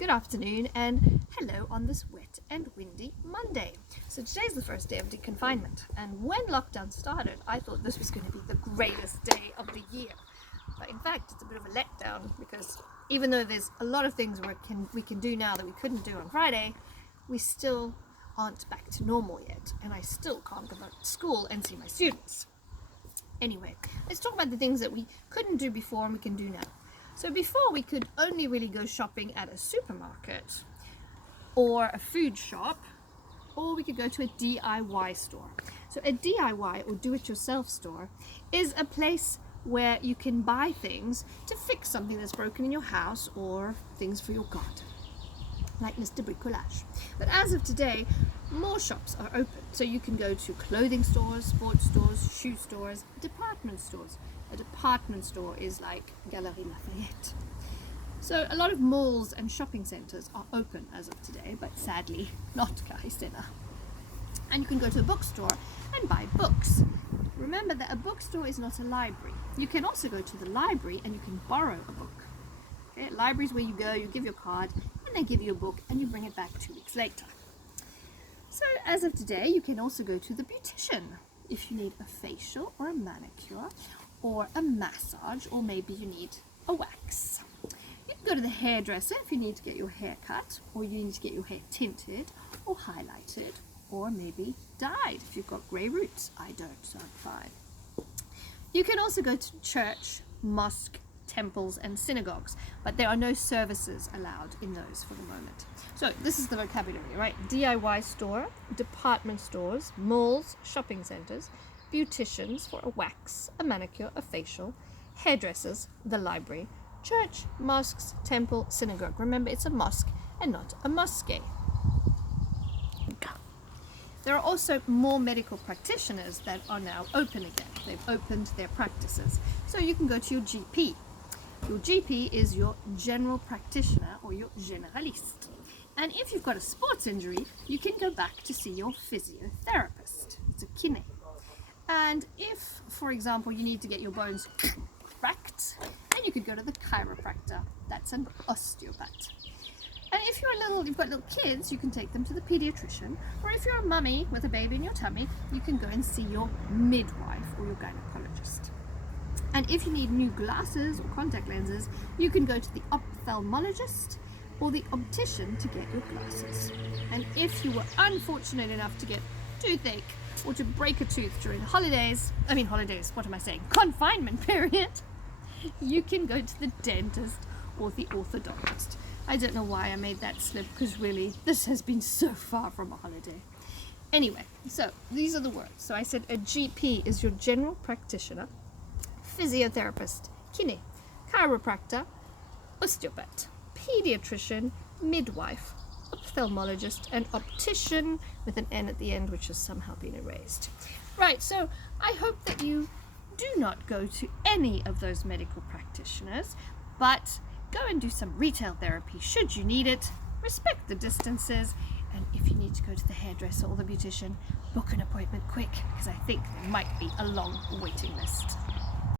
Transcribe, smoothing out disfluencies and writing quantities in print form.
good afternoon, and hello on this wet and windy Monday. So today's the first day of deconfinement, and when lockdown started, I thought this was going to be the greatest day of the year. But in fact, it's a bit of a letdown because even though there's a lot of things we can do now that we couldn't do on Friday, we still aren't back to normal yet, and I still can't go back to school and see my students. Anyway, let's talk about the things that we couldn't do before and we can do now. So before, we could only really go shopping at a supermarket or a food shop, or we could go to a DIY store. So a DIY or do-it-yourself store is a place where you can buy things to fix something that's broken in your house or things for your garden, like Mr. Bricolage. But as of today, more shops are open. So you can go to clothing stores, sports stores, shoe stores, department stores. A department store is like Galeries Lafayette. So a lot of malls and shopping centres are open as of today, but sadly not Caristena. And you can go to a bookstore and buy books. Remember that a bookstore is not a library. You can also go to the library and you can borrow a book. Okay? Library is where you go, you give your card, and they give you a book and you bring it back 2 weeks later. So as of today, you can also go to the beautician if you need a facial or a manicure or a massage, or maybe you need a wax. You can go to the hairdresser if you need to get your hair cut, or you need to get your hair tinted or highlighted, or maybe dyed if you've got grey roots. I don't, so I'm fine. You can also go to church, mosque, temples and synagogues, but there are no services allowed in those for the moment. So this is the vocabulary, right? DIY store, department stores, malls, shopping centres, beauticians for a wax, a manicure, a facial, hairdressers, the library, church, mosques, temple, synagogue. Remember, it's a mosque and not a mosque. There are also more medical practitioners that are now open again. They've opened their practices. So you can go to your GP. Your GP is your general practitioner or your généraliste. And if you've got a sports injury, you can go back to see your physiotherapist. It's a kiné. And if, for example, you need to get your bones cracked, then you could go to the chiropractor. That's an osteopath. And if you've got little kids, you can take them to the pediatrician. Or if you're a mummy with a baby in your tummy, you can go and see your midwife or your gynecologist. And if you need new glasses or contact lenses, you can go to the ophthalmologist or the optician to get your glasses. And if you were unfortunate enough to get toothache or to break a tooth during the confinement period, you can go to the dentist or the orthodontist. I don't know why I made that slip, because really, this has been so far from a holiday. Anyway, so these are the words. So I said a GP is your general practitioner, physiotherapist, kiné, chiropractor, osteopath, pediatrician, midwife, ophthalmologist, and optician with an N at the end, which has somehow been erased. Right, so I hope that you do not go to any of those medical practitioners, but go and do some retail therapy should you need it. Respect the distances, and if you need to go to the hairdresser or the beautician, book an appointment quick, because I think there might be a long waiting list.